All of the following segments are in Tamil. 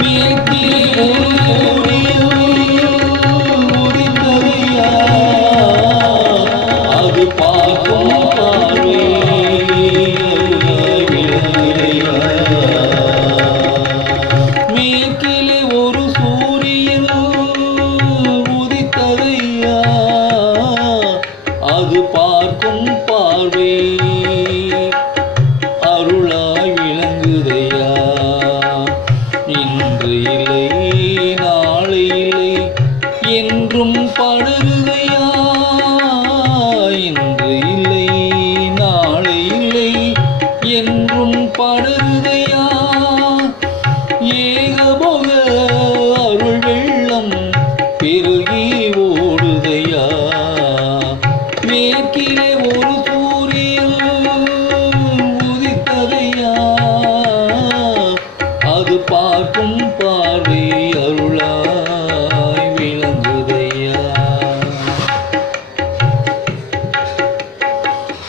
மேற்கிலே ஒரு சூரியன் உதித்ததையா அது பார்க்கும் பார்வை மேற்கிலே ஒரு சூரியன் உதித்ததையா அது பார்க்கும் பார்வை அருளாய் விளங்குதையா. இன்று இல்லை நாளை இல்லை என்றும் படுகுதையா. இன்று இல்லை நாளை இல்லை என்றும் படுகுதையா. ஏகபோக அருள் வெள்ளம் பெருகி ஓடுதையா. மேற்கிலே ஒரு சூரியன் உதித்ததையா அது பார்க்கும் பார்வை அருளாய் விளங்குதையா.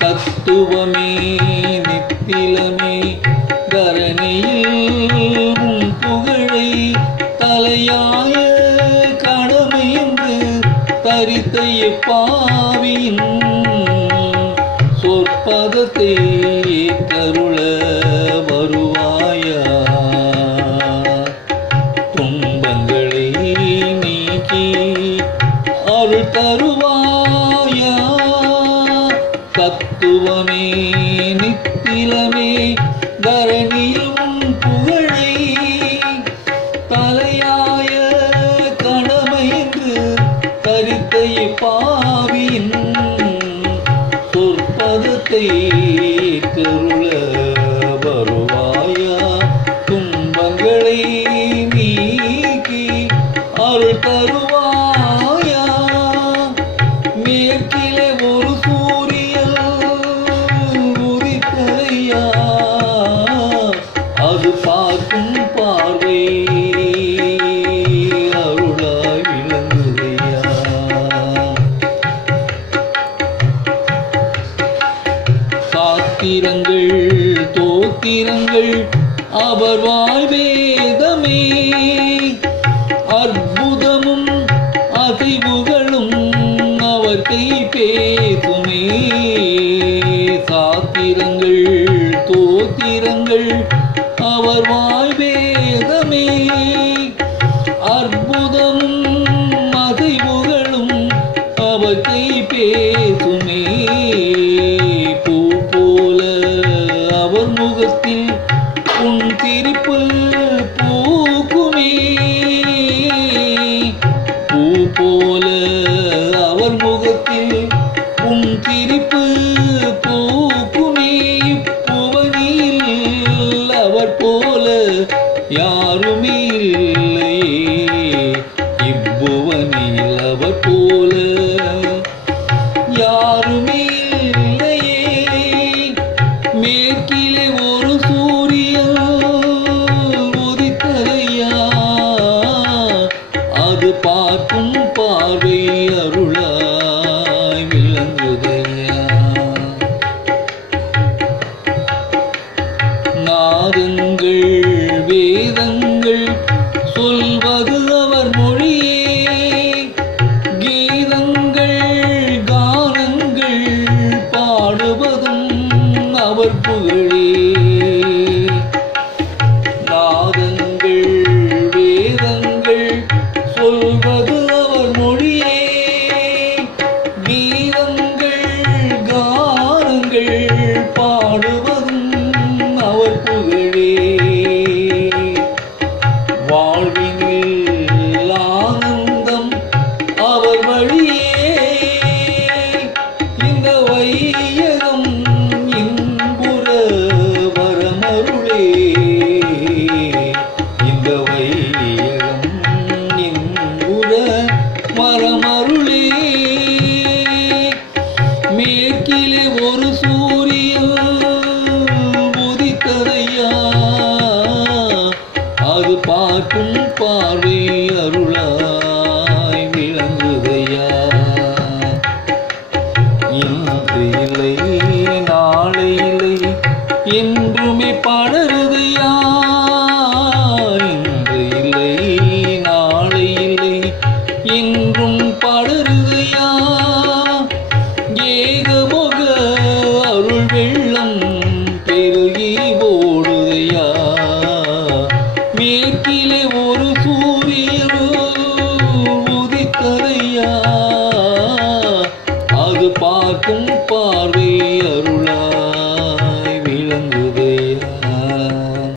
தத்துவமே நித்திலமே தரணியில் உன் புகழை தலையாய கடமை என்று தரித்த எப்பாவியின் சொற்பதத்தை கருள வருவாயா. துன்பங்களை நீக்கி அருள் தருவாயா. தத்துவமே நித்திலமே தரணியும் புகழை தலையாய கடமை என்று தரித்த பாவியின் சொற்பதத்தை கருள வருவாயா. துன்பங்களை நீக்கி அருள் தருவாயா. மேற்கிலே ஒரு சூரியன் உதித்ததையா அது பார்க்கும் பார்வை அருளாய் விளங்குதையா. சாத்திரங்கள் தோத்திரங்கள் அவர் வாழ்வேதமே அற்புதமும் அசைவுகளும் அவர் கை பேசுமே. சாத்திரங்கள் தோத்திரங்கள் அவர் வாழ்வேதமே அற்புதமும் அசைவுகளும் அவர் கை பேசுமே. பூ போல அவர் முகத்தில் உன் சிரிப்பு பூக்குமே. பூ போல அவர் முகத்தில் உன் சிரிப்பு பூக்குமே. புவனில் அவர் போல யாருமே இல்லையே. இப்புவனில் அவர் போல யாருமே இல்லையே. மேற்கிலே ஒரு சூரியன் உதித்ததையா அது பார்க்கும் பார்வை அருளாய் விளங்குதையா. நாதங்கள் வேதங்கள் சொல்வது அவர் மொழியே. கீதங்கள் கானங்கள் பாடுவதும் அவர் புகழே. நாதங்கள் வேதங்கள் சொல்வது அவர் மொழியே. கீதங்கள் கானங்கள் பாடுவதும் அவர் புகழே. வாழ்வினில் ஆனந்தம் அவர் வழியே. இந்த வையகம் இன்புற வரமருளே. இந்த வையகம் இன்புற வரமருளே. மேற்கிலே ஒரு சூரியன் உதித்ததையா அது பார்க்கும் பார்வை அருளாய் விளங்குதையா. இன்று இல்லை நாளை இல்லை என்றுமே படருதையா. இன்று பார்க்கும் பார்வை